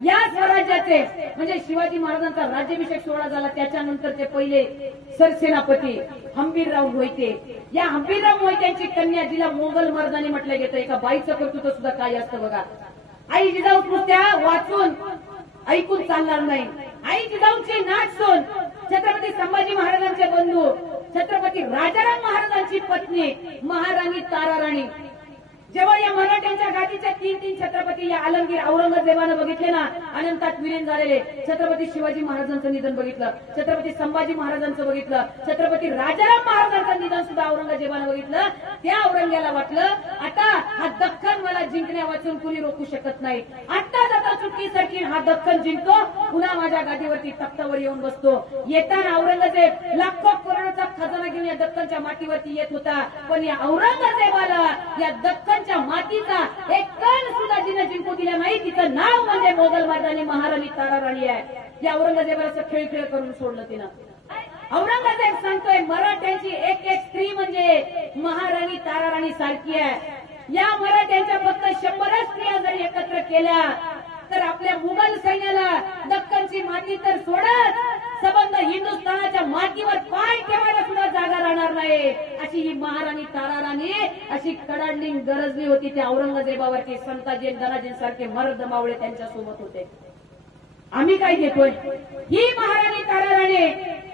या स्वराज्याचे म्हणजे शिवाजी महाराजांचा राज्याभिषेक सोहळा झाला त्याच्यानंतरचे पहिले सरसेनापती हंबीरराव मोहिते. या हंबीरराव मोहित्यांची कन्या जिला मोगल मर्दानी म्हटलं गेलं. एका बाईचं कर्तृत्व सुद्धा काय असतं बघा. आई जिजाऊ नुसत्या वाचून ऐकून चालणार नाही. आई जिजाऊची नाच सोन छत्रपती संभाजी महाराजांचे बंधू छत्रपती राजाराम महाराजांची पत्नी महाराणी ताराराणी. जेव्हा या मराठ्यांच्या गाठीच्या तीन छत्रपती या आलमगीर औरंगजेबानं बघितले ना, अनंतात विलीन झालेले. छत्रपती शिवाजी महाराजांचं निधन बघितलं, छत्रपती संभाजी महाराजांचं बघितलं, छत्रपती राजाराम महाराजांचं निधन सुद्धा औरंगजेबानं बघितलं. त्या औरंग्याला वाटलं आता हा दख्खन मला जिंकण्या वाचून कुणी रोखू शकत नाही. आता जाता चुटकी सरकी हा दख्खन जिंकतो, पुन्हा माझ्या गादीवरती तख्तावर येऊन बसतो. येताना औरंगजेब लाखो करोडचा खजाना घेऊन या दख्खनच्या मातीवरती येत होता, पण या औरंगजेबाला या दख्खन मातीचा एक कण सुद्धा जिने जिंकू दिला नाही. तिचं नाव म्हणजे मोगल मर्दानी महाराणी ताराराणी आहे. या औरंगजेबाला खेळ करून सोडलं तिनं. औरंगजेब सांगतोय मराठ्यांची एक स्त्री म्हणजे महाराणी ताराराणी सारखी आहे. या मराठ्यांच्या फक्त 100 स्त्रिया जरी एकत्र केल्या तर आपल्या मुघल सैन्याला दख्खनची माती तर सोडत संबंध हिंदुस्थानाच्या मातीवर पाय ठेवायला सुद्धा जागा राहणार नाही. अशी ही महाराणी ताराराणी अशी कडाडली गरजली होती त्या औरंगजेबावरती. संताजी दराजी सारखे मर्द मावळे त्यांच्या सोबत होते. आम्ही काय घेतोय ही महाराणी ताराराणी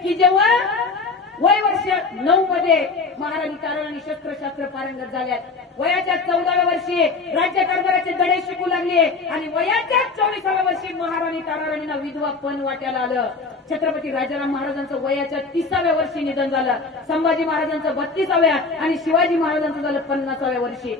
की जेव्हा वय वर्ष 9 मध्ये महाराणी ताराराणी शस्त्रशास्त्र पारंगत झाल्या. वयाच्या 14व्या वर्षी राज्यकारभाराचे धडे शिकू लागले आणि वयाच्या 24व्या वर्षी महाराणी ताराराणींना विधवा पण वाट्याला आलं. छत्रपती राजाराम महाराजांचं वयाच्या 30व्या वर्षी निधन झालं. संभाजी महाराजांचं 32व्या आणि शिवाजी महाराजांचं झालं 50व्या वर्षी.